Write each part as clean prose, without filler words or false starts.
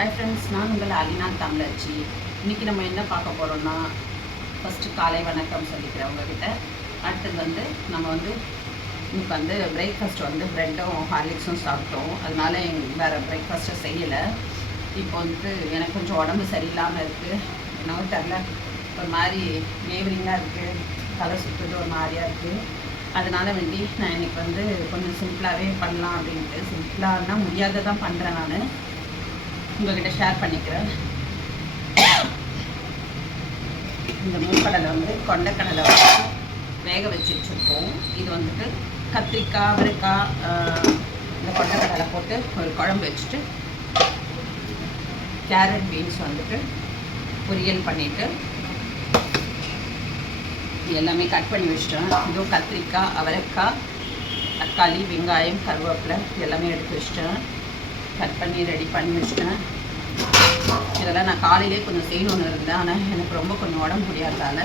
Hi friends, நான் உங்கள் அலினா தமிழச்சி. இன்றைக்கி நம்ம என்ன பார்க்க போகிறோம்னா, ஃபஸ்ட்டு காலை வணக்கம் சொல்லிக்கிறேன் உங்ககிட்ட. அடுத்தது நம்ம இன்னைக்கு பிரேக்ஃபாஸ்ட் ப்ரெட்டும் ஹார்லிக்ஸும் சாப்பிட்டோம். அதனால வேறு பிரேக்ஃபாஸ்ட்டை செய்யலை. இப்போ எனக்கு கொஞ்சம் உடம்பு சரியில்லாமல் இருக்குது. என்னவோ தெரில, ஒரு மாதிரி நேவரிங்காக இருக்குது, தலை சுற்றுது, ஒரு மாதிரியாக இருக்குது. அதனால நான் இன்றைக்கி கொஞ்சம் சிம்பிளாகவே பண்ணலாம் அப்படின்ட்டு, சிம்பிளானா முடியாததான் பண்ணுறேன். நான் உங்கள்கிட்ட ஷேர் பண்ணிக்கிறேன். இந்த மூக்கடலை கொண்டைக்கடலை வேக வச்சு வச்சுருக்கோம். இது கத்திரிக்காய், அவரைக்காய், இந்த கொண்டைக்கடலை போட்டு ஒரு குழம்பு வச்சுட்டு, கேரட் பீன்ஸ் பொரியல் பண்ணிவிட்டு எல்லாமே கட் பண்ணி வச்சிட்டேன். இதுவும் கத்திரிக்காய், அவரைக்காய், தக்காளி, வெங்காயம், கருவேப்பிலை எல்லாமே எடுத்து வச்சிட்டேன். கட் பண்ணி ரெடி பண்ணி வச்சிட்டேன். இதெல்லாம் நான் காலையிலே கொஞ்சம் செய்யணுன்னு இருந்தேன். ஆனால் எனக்கு கொஞ்சம் உடம்பு முடியாததால்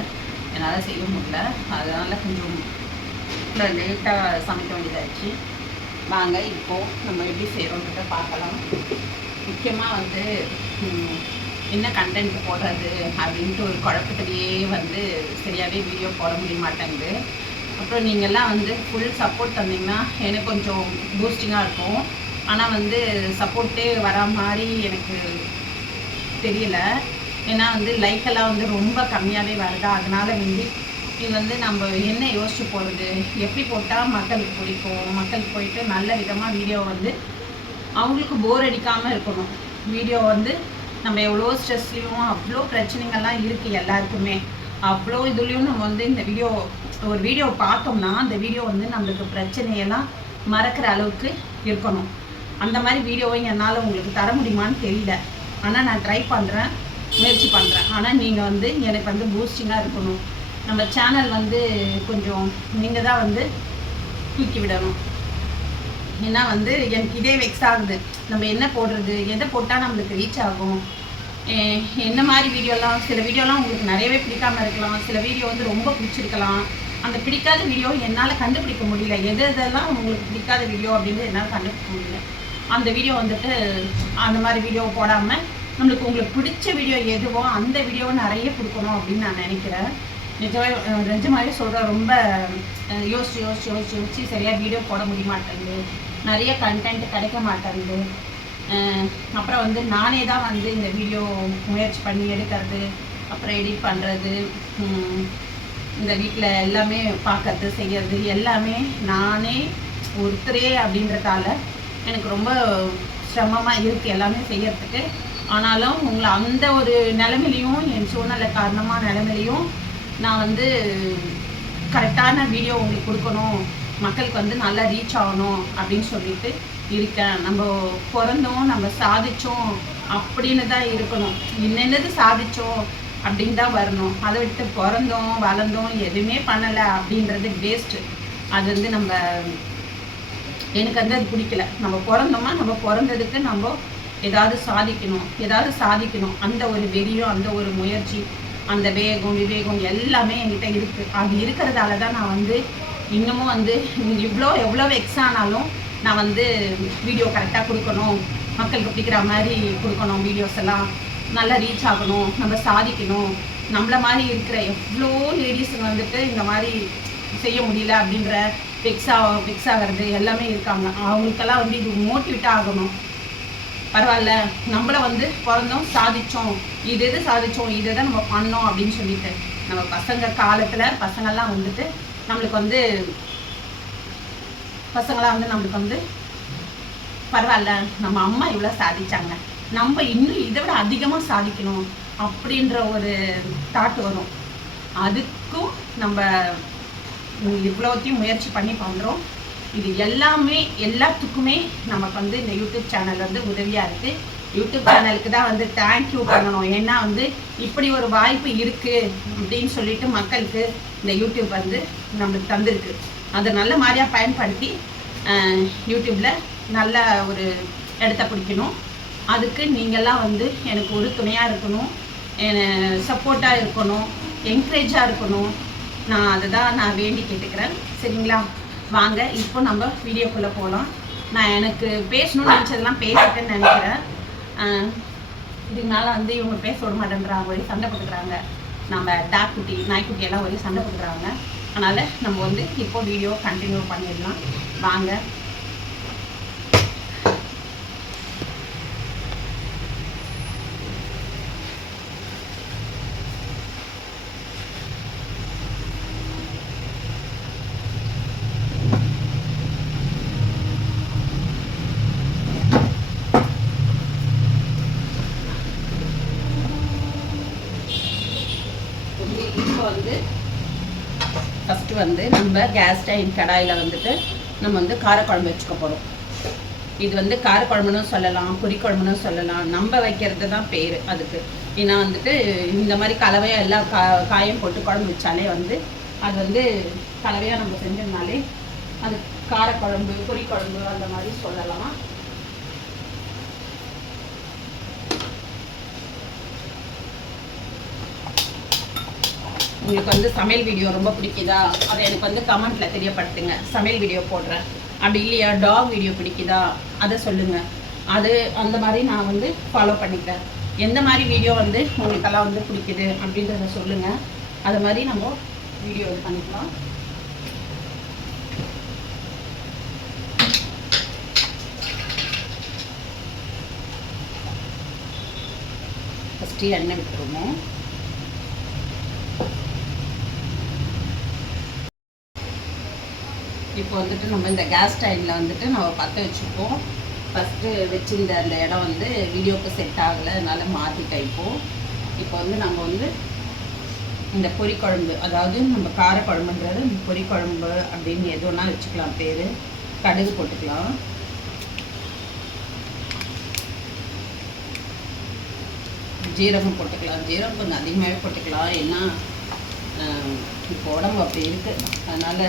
என்னால் செய்ய முடியல. அதனால் கொஞ்சம் லேட்டாக சமைக்க வேண்டியதாகிடுச்சு. வாங்க இப்போது நம்ம எப்படி செய்கிறோன்றத பார்க்கலாம். முக்கியமாக என்ன கண்டென்ட் போடுறது அப்படின்ட்டு ஒரு குழப்பத்திலேயே சரியாகவே வீடியோ போட முடிய மாட்டேங்குது. அப்புறம் நீங்கள்லாம் ஃபுல் சப்போர்ட் தந்தீங்கன்னா எனக்கு கொஞ்சம் பூஸ்டிங்காக இருக்கும். ஆனால் சப்போர்ட்டே வரா மாதிரி எனக்கு தெரியல. ஏன்னா லைக்கெல்லாம் ரொம்ப கம்மியாகவே வருதா. அதனால் இது நம்ம என்ன யோசிச்சு போகிறது, எப்படி போட்டால் மக்களுக்கு பிடிக்கும், மக்களுக்கு போயிட்டு நல்ல விதமாக வீடியோ அவங்களுக்கு போர் அடிக்காமல் இருக்கணும். வீடியோ நம்ம எவ்வளோ ஸ்ட்ரெஸ்லேயும் அவ்வளோ பிரச்சனைகள்லாம் இருக்குது எல்லாருக்குமே. அவ்வளோ இதுலேயும் நம்ம இந்த ஒரு வீடியோ பார்த்தோம்னா அந்த வீடியோ நம்மளுக்கு பிரச்சனையெல்லாம் மறக்கிற அளவுக்கு இருக்கணும். அந்த மாதிரி வீடியோவை என்னால் உங்களுக்கு தர முடியுமான்னு தெரியல. ஆனால் நான் ட்ரை பண்ணுறேன், முயற்சி பண்ணுறேன். ஆனால் நீங்கள் எனக்கு பூஸ்டிங்காக இருக்கணும். நம்ம சேனல் கொஞ்சம் நீங்கள் தான் தூக்கி விடணும். ஏன்னா எனக்கு இதே வெக்ஸ் ஆகுது. நம்ம என்ன போடுறது, எதை போட்டால் நம்மளுக்கு ரீச் ஆகும், என்ன மாதிரி வீடியோலாம். சில வீடியோலாம் உங்களுக்கு நிறையவே பிடிக்காமல் இருக்கலாம், சில வீடியோ ரொம்ப பிடிச்சிருக்கலாம். அந்த பிடிக்காத வீடியோ என்னால் கண்டுபிடிக்க முடியல. எதெல்லாம் உங்களுக்கு பிடிக்காத வீடியோ அப்படின்னு என்னால் கண்டுபிடிக்க முடியல. அந்த வீடியோ அந்த மாதிரி வீடியோ போடாமல் உங்களுக்கு பிடிச்ச வீடியோ எதுவோ அந்த வீடியோவை நிறைய கொடுக்கணும் அப்படின்னு நான் நினைக்கிறேன். நிஜமாவே சொல்கிறேன். ரொம்ப யோசிச்சு சரியாக வீடியோ போட முடிய மாட்டேங்குது, நிறைய கண்டென்ட் கிடைக்க மாட்டேங்குது. அப்புறம் நானே தான் இந்த வீடியோ முயற்சி பண்ணி எடுக்கிறது, அப்புறம் எடிட் பண்ணுறது, இந்த வீட்டில் எல்லாமே பார்க்கறது, செய்கிறது எல்லாமே நானே ஒருத்தரே அப்படின்றதால எனக்கு ரொம்ப சிரமமாக இருக்குது எல்லாமே செய்யறதுக்கு. ஆனாலும் உங்களை அந்த ஒரு நிலைமையிலையும், என் சூழ்நிலை காரணமாக நிலைமையிலையும் நான் கரெக்டான வீடியோ உங்களுக்கு கொடுக்கணும், மக்களுக்கு நல்லா ரீச் ஆகணும் அப்படின்னு சொல்லிட்டு இருக்கேன். நம்ம பிறந்தோம், நம்ம சாதித்தோம் அப்படின்னு தான் இருக்கணும். என்னென்னது சாதித்தோம் அப்படின்னு தான் வரணும். அதை விட்டு பிறந்தோம் வளர்ந்தோம் எதுவுமே பண்ணலை அப்படின்றது வேஸ்ட்டு. அது நம்ம எனக்கு அது பிடிக்கல. நம்ம பிறந்தோமா, நம்ம பிறந்ததுக்கு நம்ம ஏதாவது சாதிக்கணும் அந்த ஒரு வெறியும், அந்த ஒரு முயற்சி, அந்த வேகம் விவேகம் எல்லாமே என்கிட்ட இருக்குது. அது இருக்கிறதால தான் நான் இன்னமும் எவ்வளோ எக்ஸ் ஆனாலும் நான் வீடியோ கரெக்டாக கொடுக்கணும், மக்களுக்கு பிடிக்கிற மாதிரி கொடுக்கணும், வீடியோஸ் எல்லாம் நல்லா ரீச் ஆகணும், நம்ம சாதிக்கணும். நம்மள மாதிரி இருக்கிற எவ்வளோ லேடிஸுங்க இந்த மாதிரி செய்ய முடியல அப்படின்ற வெக்ஸ் ஆகிறது எல்லாமே இருக்காங்க. அவங்களுக்கெல்லாம் இது மோட்டிவேட்டாக ஆகணும். பரவாயில்ல, நம்மள பிறந்தோம், சாதித்தோம், இது சாதித்தோம், இதை தான் நம்ம பண்ணோம் அப்படின்னு சொல்லிட்டு நம்ம பசங்க காலத்தில் பசங்கள்லாம் நம்மளுக்கு பசங்களாம் நம்மளுக்கு பரவாயில்ல, நம்ம அம்மா இவ்வளோ சாதிச்சாங்க, நம்ம இன்னும் இதை விட அதிகமாக சாதிக்கணும் அப்படின்ற ஒரு தாட் வரும். அதுக்கும் நம்ம இவ்வளோத்தையும் முயற்சி பண்ணி பண்ணுறோம். இது எல்லாத்துக்குமே நமக்கு இந்த யூடியூப் சேனல் உதவியாக இருக்குது. யூடியூப் சேனலுக்கு தான் தேங்க்யூ பண்ணணும். ஏன்னா இப்படி ஒரு வாய்ப்பு இருக்குது அப்படின்னு சொல்லிட்டு மக்களுக்கு இந்த யூடியூப் நம்மளுக்கு தந்திருக்கு. அதை நல்ல மாதிரியாக பயன்படுத்தி யூடியூப்பில் நல்ல ஒரு இடத்த பிடிக்கணும். அதுக்கு நீங்கள்லாம் எனக்கு ஒரு துணையாக இருக்கணும், சப்போர்ட்டாக இருக்கணும், என்கரேஜாக இருக்கணும். நான் அதை தான் வேண்டி கேட்டுக்கிறேன். சரிங்களா? வாங்க இப்போ நம்ம வீடியோக்குள்ளே போகலாம். நான் எனக்கு பேசணும்னு நினச்சதெல்லாம் பேசிட்டேன்னு நினைக்கிறேன். இதுக்கு மேலே வந்து இவங்க பேச விட மாட்டேன்றாங்க, ஒரே சண்டை போட்டுக்கிறாங்க. நம்ம டாக்குட்டி நாய்க்குட்டி எல்லாம் ஒரே சண்டை போட்டுக்கிறாங்க. அதனால் நம்ம வந்து இப்போ வீடியோ கண்டினியூ பண்ணிடலாம் வாங்க. வந்து ஃபஸ்ட்டு வந்து நம்ம கேஸ் ஸ்டைன் கடாயில் வந்துட்டு நம்ம வந்து காரக்குழம்பு வச்சுக்க போகிறோம். இது வந்து காரக்குழம்புன்னு சொல்லலாம், புரிக்குழம்புன்னு சொல்லலாம், நம்ம வைக்கிறது தான் பேர் அதுக்கு. ஏன்னா வந்துட்டு இந்த மாதிரி கலவையாக எல்லா காயம் போட்டு குழம்பு வச்சாலே வந்து அது வந்து கலவையாக நம்ம செஞ்சோம்னாலே அது காரக்குழம்பு புரிக்குழம்பு அந்த மாதிரி சொல்லலாம். உங்களுக்கு வந்து சமையல் வீடியோ ரொம்ப பிடிக்குதா, அதை எனக்கு வந்து கமெண்ட்டில் தெரியப்படுத்துங்க. சமையல் வீடியோ போடுறேன். அப்படி இல்லையா டாக் வீடியோ பிடிக்குதா அதை சொல்லுங்கள். அது அந்த மாதிரி நான் வந்து ஃபாலோ பண்ணிக்கிறேன். எந்த மாதிரி வீடியோ வந்து உங்களுக்கெல்லாம் வந்து பிடிக்குது அப்படின்றத சொல்லுங்கள். அது மாதிரி நம்ம வீடியோ இது பண்ணிக்கலாம். ஃபஸ்ட்டு எண்ணெய் விட்டுருவோம். இப்போ வந்துட்டு நம்ம இந்த கேஸ் ஸ்டைலில் வந்துட்டு நம்ம பற்ற வச்சுப்போம். ஃபஸ்ட்டு வச்சுருந்த அந்த இடம் வந்து வீடியோவுக்கு செட் ஆகலை, அதனால் மாற்றி கைப்போம். இப்போ வந்து நம்ம வந்து இந்த பொரிக்குழம்பு, அதாவது நம்ம காரக்குழம்புன்றது பொரிக்குழம்பு அப்படின்னு எதுனா வச்சுக்கலாம் பேர். கடுகு போட்டுக்கலாம். ஜீரகம் போட்டுக்கலாம். ஜீரகம் கொஞ்சம் அதிகமாகவே போட்டுக்கலாம். ஏன்னா இப்போ உடம்பு அப்படி இருக்குது. அதனால்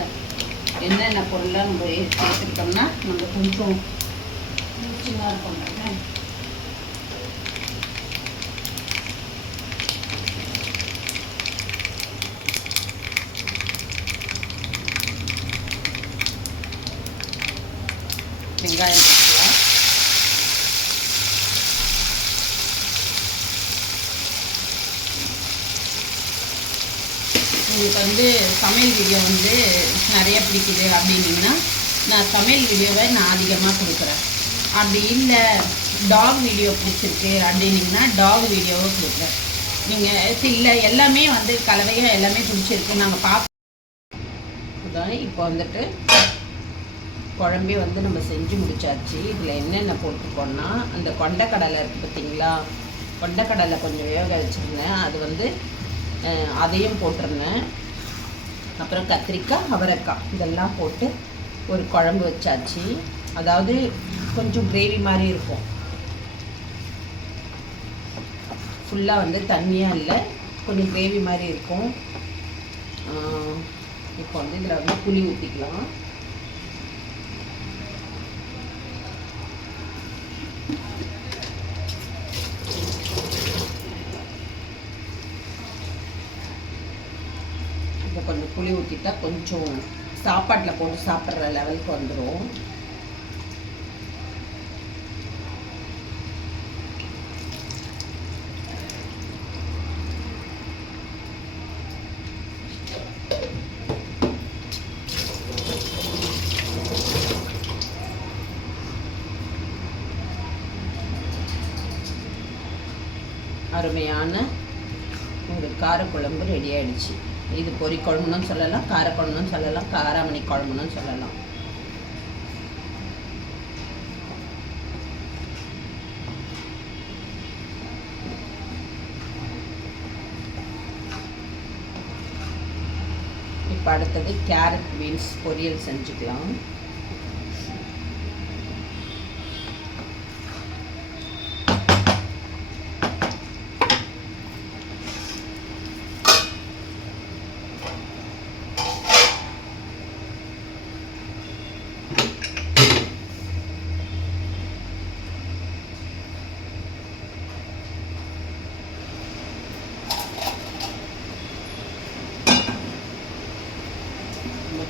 என்னென்ன பொருளாக நம்ம சேர்த்துக்கிட்டோம்னா நம்ம கொஞ்சம் சின்னதாக இருக்கோம். வெங்காயம் போட்டுக்கலாம். உங்களுக்கு வந்து சமையல் வீடியோ வந்து நிறைய பிடிக்குது அப்படின்னிங்கன்னா நான் சமையல் வீடியோவை நான் அதிகமாக கொடுக்குறேன். அப்படி இல்லை டாக் வீடியோ பிடிச்சிருக்கு அப்படின்னிங்கன்னா டாக் வீடியோவை கொடுக்குறேன். நீங்கள் இல்லை எல்லாமே வந்து கலவையாக எல்லாமே பிடிச்சிருக்கு நாங்கள் பார்ப்போம். இப்போ வந்துட்டு குழம்பே வந்து நம்ம செஞ்சு முடிச்சாச்சு. இதில் என்னென்ன போட்டுக்கோன்னா அந்த கொண்டைக்கடலை இருக்குது பார்த்தீங்களா, கொண்டைக்கடலை கொஞ்சம் வேக வச்சுருந்தேன், அது வந்து அதையும் போட்டிருந்தேன். அப்புறம் கத்திரிக்காய் அவரைக்காய் இதெல்லாம் போட்டு ஒரு குழம்பு வச்சாச்சு. அதாவது கொஞ்சம் கிரேவி மாதிரி இருக்கும். ஃபுல்லாக வந்து தண்ணியாக இல்லை, கொஞ்சம் கிரேவி மாதிரி இருக்கும். இப்போ வந்து இதில் வந்து புளி ஊற்றிக்கலாம். கொஞ்சம் புளி ஊற்றிட்டா கொஞ்சம் சாப்பாட்டில் போட்டு சாப்பிட்ற லெவலுக்கு வந்துடும். அருமையான ஒரு காரக்குழம்பு ரெடி ஆகிடுச்சு. இது பொரி குழம்புன்னு சொல்லலாம், காரக்குழம்புன்னு சொல்லலாம், காராமணி குழம்புன்னு சொல்லலாம். இப்போ அடுத்தது கேரட் பீன்ஸ் பொரியல் செஞ்சுக்கலாம்.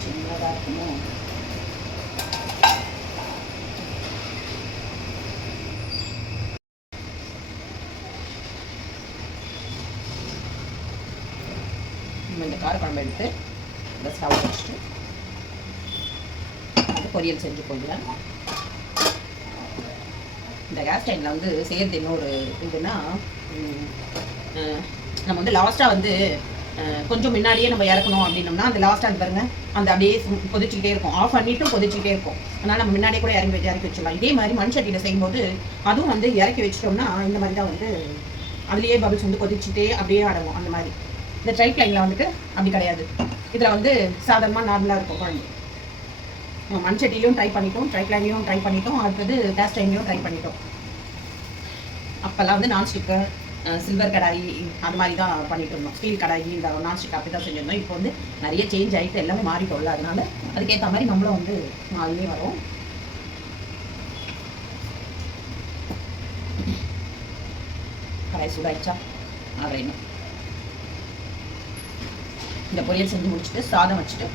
சின்னதாக இருக்குமோ நம்ம இந்த காரக்குழம்பு எடுத்து இந்த ஸ்டவ் வச்சுட்டு அது பொரியல் செஞ்சு போயிடுவேன். இந்த கேஸ் ஸ்டைனில் வந்து செய்கிறது இன்னொரு இதுன்னா நம்ம வந்து லாஸ்ட்டாக வந்து கொஞ்சம் முன்னாடியே நம்ம இறக்கணும் அப்படின்னோம்னா அந்த லாஸ்ட்டாக அந்த பாருங்க அந்த அப்படியே கொதிச்சுக்கிட்டே இருக்கும். ஆஃப் பண்ணிட்டும் கொதிச்சுக்கிட்டே இருக்கும். அதனால் நம்ம முன்னாடியே கூட இறக்கி வச்சிடலாம். இதே மாதிரி மண் சட்டியில் செய்யும்போது அதுவும் வந்து இறக்கி வச்சிட்டோம்னா இந்த மாதிரி தான் வந்து அதுலேயே பபிள்ஸ் வந்து கொதிச்சுட்டே அப்படியே அடங்கும். அந்த மாதிரி இந்த ட்ரை பிளைனில் வந்துட்டு அப்படி கிடையாது. இதில் வந்து சாதாரணமாக நார்மலாக இருக்கும் குழம்பு. மண் சட்டிலையும் ட்ரை பண்ணிட்டோம், ட்ரை பிளைன்லையும் ட்ரை பண்ணிட்டோம், அடுத்தது கேஸ் ஸ்டைன்லையும் ட்ரை பண்ணிட்டோம். அப்போல்லாம் வந்து நான்ஸ்டிக்கு சில்வர் கடாயி அது மாதிரி தான் பண்ணிட்டு இருந்தோம். ஸ்டீல் கடாயி இந்த நான்ஸ்டிக் அப்படி தான் செஞ்சுருந்தோம். இப்போ வந்து நிறைய சேஞ்ச் ஆகிட்டு எல்லாமே மாறிட்டோம்ல, அதனால அதுக்கேற்ற மாதிரி நம்மளும் வந்து மாறியே வரும். கடாய் சூடாயிடுச்சா ஆகணும். இந்த பொரியல் செஞ்சு முடிச்சுட்டு சாதம் வச்சுட்டு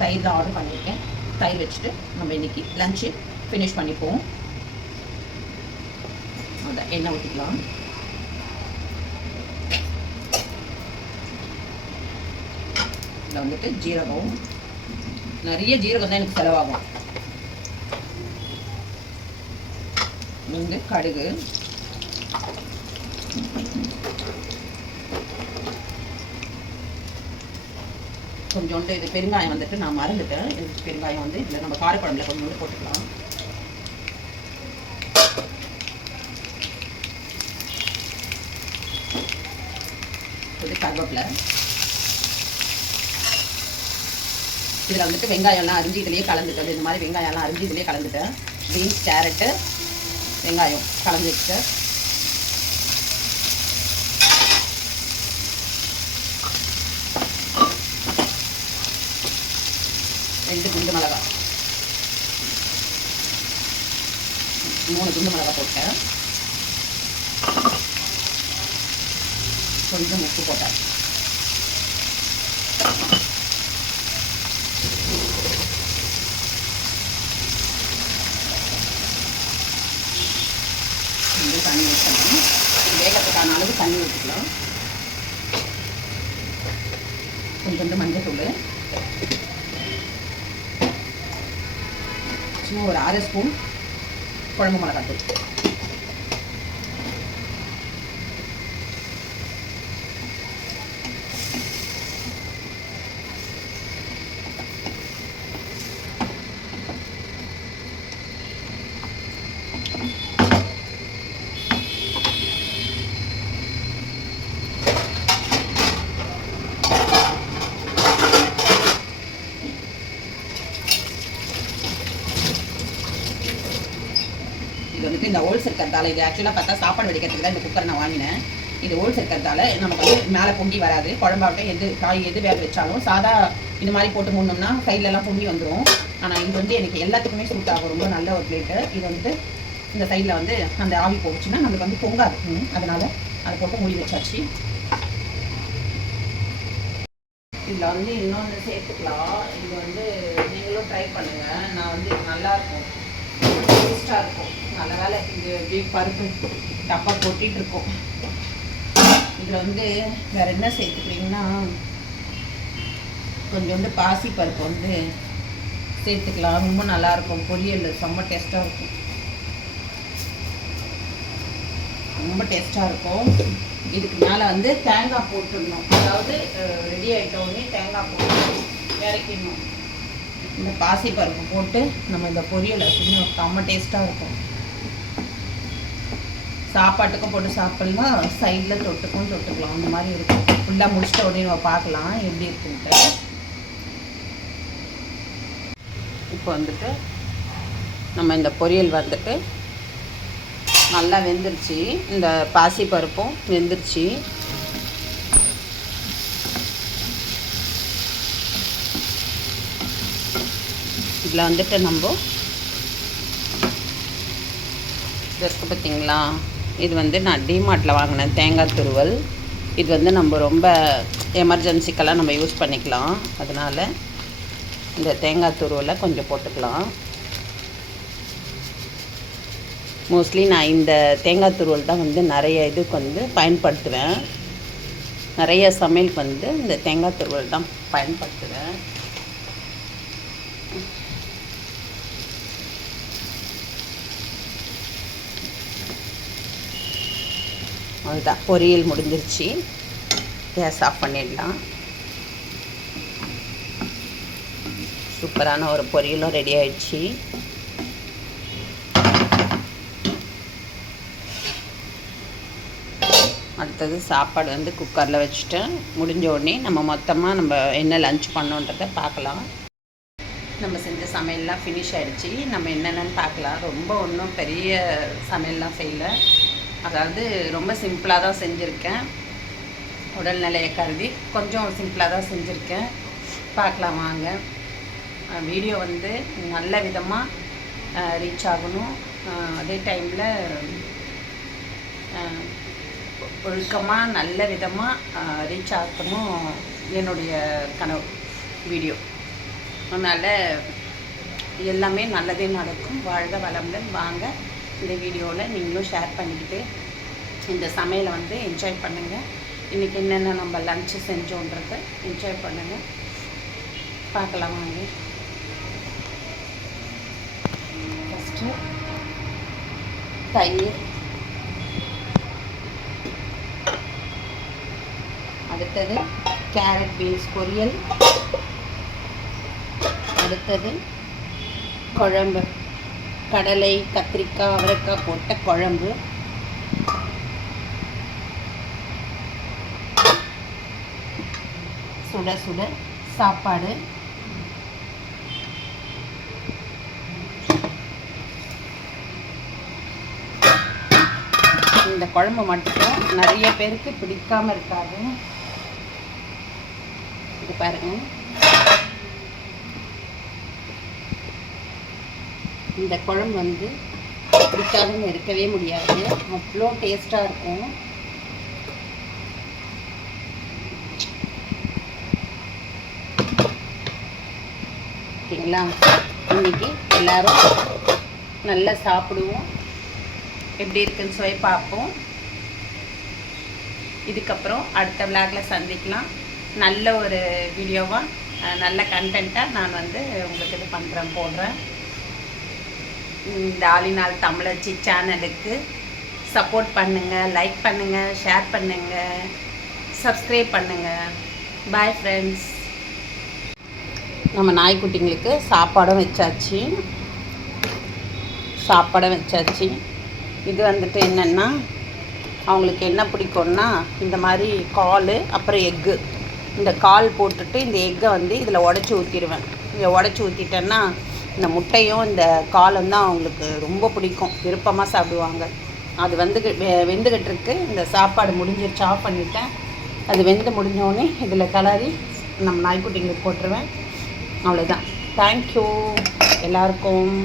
தயிர் தான் ஆர்டர் பண்ணியிருக்கேன். தயிர் வச்சுட்டு நம்ம இன்றைக்கி லஞ்சு ஃபினிஷ் பண்ணிப்போம். அதை எண்ணெய் ஊற்றிக்கலாம். இதில் வந்துட்டு ஜீரகம், நிறைய ஜீரகம் தான் எனக்கு செலவாகும். வந்து கடுகு, கொஞ்சோண்டு இது பெருங்காயம் வந்துட்டு நான் மறந்துட்டேன். இது பெருங்காயம் வந்து இதில் நம்ம காரக்குழம்புல கொஞ்சோண்டு போட்டுக்கலாம். இது கருவேப்பிலை. இதில் வந்துட்டு வெங்காயம்லாம் அரிஞ்சு இதிலேயே கலந்துட்டேன். இந்த மாதிரி வெங்காயம்லாம் அரிஞ்சு இதிலேயே கலந்துட்டேன். பீன்ஸ், கேரட்டு, வெங்காயம் கலந்து வச்சுட்டேன். ரெண்டு குண்டு மிளகாய், 3 குண்டு மிளகாய் போட்டேன். கொஞ்சம் உப்பு போட்டேன். கொஞ்சம் தண்ணி ஊற்றணும். வேகத்துக்கான அளவு தண்ணி ஊற்றிக்கலாம். கொஞ்சோண்டு மஞ்சள் தூள், சும்மா ஒரு 1/2 ஸ்பூன் குழம்பு மிளகாத்தூள். இது வந்துட்டு இந்த ஹோல்ஸ் இருக்கிறதால, இது ஆக்சுவலாக பார்த்தா சாப்பாடு வடிக்கிறதுக்கு தான் இந்த குக்கர் நான் வாங்கினேன். இது ஹோல்ஸ் இருக்கிறதால நமக்கு வந்து மேலே பொங்கி வராது. குழம்பாகட்டும் எது காய் எது வேக வச்சாலும் சாதா இது மாதிரி போட்டு மூடணும்னா சைட்லலாம் பொங்கி வந்துடும். ஆனால் இது வந்து எனக்கு எல்லாத்துக்குமே சூட் ஆகும். ரொம்ப நல்ல ஒரு பிளேட்டு. இது வந்து இந்த சைடில் வந்து அந்த ஆவி போச்சுன்னா நம்மளுக்கு வந்து பொங்காது. அதனால் அதை போட்டு மூடி வச்சாச்சு. இதில் வந்து இன்னொன்று சேர்த்துக்கலாம். இது வந்து நீங்களும் ட்ரை பண்ணுங்கள். நான் வந்து இது நல்லாயிருக்கும், டேஸ்ட்டாக இருக்கும். நல்ல வேலை இது பீஃப் பருப்பு டப்பா கொட்டிகிட்டு இருக்கோம். இதில் வந்து வேறு என்ன சேர்த்துக்கிறீங்கன்னா கொஞ்சோண்டு பாசி பருப்பு வந்து சேர்த்துக்கலாம். ரொம்ப நல்லாயிருக்கும். பொரியல் செம்ம டேஸ்ட்டாக இருக்கும். ரொம்ப டேஸ்ட்டாக இருக்கும். இதுக்கு மேலே வந்து தேங்காய் போட்டுடணும். அதாவது ரெடி ஆகிட்டோடனே தேங்காய் போட்டு இறக்கிடணும். இந்த பாசி பருப்பு போட்டு நம்ம இந்த பொரியலை இன்னும் செம்ம டேஸ்ட்டாக இருக்கும். சாப்பாட்டுக்கும் போட்டு சாப்பிட்லாம், சைடில் தொட்டுக்கலாம். அந்த மாதிரி இருக்கும். ஃபுல்லாக முடிச்சிட்ட உடனே நம்ம பார்க்கலாம் எப்படி இருக்குன்ட்டு. இப்போ வந்துட்டு நம்ம இந்த பொரியல் வந்துட்டு நல்லா வெந்துருச்சு. இந்த பாசி பருப்பும் வெந்துருச்சு. இதில் வந்துட்டு நம்ம இருக்குது பார்த்தீங்களா, இது வந்து நான் டிமார்ட்டில் வாங்கினேன் தேங்காய் துருவல். இது வந்து நம்ம ரொம்ப எமர்ஜென்சிக்கெல்லாம் நம்ம யூஸ் பண்ணிக்கலாம். அதனால் இந்த தேங்காய் துருவலை கொஞ்சம் போட்டுக்கலாம். மோஸ்ட்லி நான் இந்த தேங்காய் துருவல் தான் வந்து நிறைய இதுக்கு வந்து பயன்படுத்துவேன். நிறைய சமையலுக்கு வந்து இந்த தேங்காய் துருவல் தான் பயன்படுத்துகிறேன். அதுதான் பொரியல் முடிஞ்சிருச்சு. கேஸ் ஆஃப் பண்ணிடலாம். சூப்பரான ஒரு பொரியலும் ரெடி ஆயிடுச்சு. அடுத்தது சாப்பாடு வந்து குக்கரில் வச்சுட்டேன். முடிஞ்ச உடனே நம்ம என்ன லன்ச் பண்ணோன்றதை பார்க்கலாம். நம்ம செஞ்ச சமையல்லாம் ஃபினிஷ் ஆகிடுச்சு. நம்ம என்னென்னு பார்க்கலாம். ரொம்ப ஒன்றும் பெரிய சமையல்லாம் செய்யலை. அதாவது ரொம்ப சிம்பிளாக தான் செஞ்சுருக்கேன். உடல்நிலையை கருதி கொஞ்சம் சிம்பிளாக தான் செஞ்சுருக்கேன். பார்க்கலாம் வாங்க. வீடியோ வந்து நல்ல விதமாக ரீச் ஆகணும். அதே டைமில் ஒழுக்கமாக நல்ல விதமாக ரீச் ஆகணும் என்னுடைய கனவு வீடியோ. அதனால் எல்லாமே நல்லதே நடக்கும். வாழ்க வளமுடன். வாங்க இந்த வீடியோவில் நீங்களும் ஷேர் பண்ணிக்கிட்டு இந்த சமையலை வந்து என்ஜாய் பண்ணுங்கள். இன்றைக்கி என்னென்ன நம்ம லன்ச்சு செஞ்சோன்றதை என்ஜாய் பண்ணுங்கள். பார்க்கலாம் வாங்க. ஃபஸ்ட்டு தயிர், அடுத்தது கேரட் பீன்ஸ் பொரியல், அடுத்தது குழம்பு, கடலை கத்திரிக்காய் அவரைக்காய் போட்ட குழம்பு, சுட சுட சாப்பாடு, இந்த குழம்பு மட்டும் நிறைய பேருக்கு பிடிக்காமல் இருக்காது. இது பாருங்க, இந்த குழம்பு வந்து பிடிக்காதுன்னு இருக்கவே முடியாது. அவ்வளோ டேஸ்டாக இருக்கும். ஓகேங்களா? இன்னைக்கு எல்லாரும் நல்லா சாப்பிடுவோம். எப்படி இருக்குன்னு சொல்லி பார்ப்போம். இதுக்கப்புறம் அடுத்த விளாகில் சந்திக்கலாம். நல்ல ஒரு வீடியோவாக நல்ல கண்டென்ட்டாக நான் வந்து உங்களுக்கு இது பண்ணுறேன், போடுறேன். இந்த ஆலினால் தமிழச்சி சேனலுக்கு சப்போர்ட் பண்ணுங்கள், லைக் பண்ணுங்கள், ஷேர் பண்ணுங்கள், சப்ஸ்கிரைப் பண்ணுங்கள். Bye friends. நம்ம நாய்க்குட்டிங்களுக்கு சாப்பாடும் வச்சாச்சு. இது வந்துட்டு என்னென்னா, அவங்களுக்கு என்ன பிடிக்கும்னா இந்த மாதிரி கால், அப்புறம் எக்கு. இந்த கால் போட்டுட்டு இந்த எக்கை வந்து இதில் உடச்சி ஊற்றிடுவேன். இதை உடச்சி ஊற்றிட்டேன்னா இந்த முட்டையும் இந்த காலும் தான் அவங்களுக்கு ரொம்ப பிடிக்கும், விருப்பமாக சாப்பிடுவாங்க. அது வந்து வெந்துக்கிட்டு இருக்கு. இந்த சாப்பாடு முடிஞ்சிருச்சு, ஆஃப் பண்ணிட்டேன். அது வெந்து முடிஞ்சோடனே இதில் கலரி நம்ம நாய்க்குட்டிங்களுக்கு போட்டுருவேன். அவ்வளோதான். தேங்க்யூ எல்லாருக்கும்.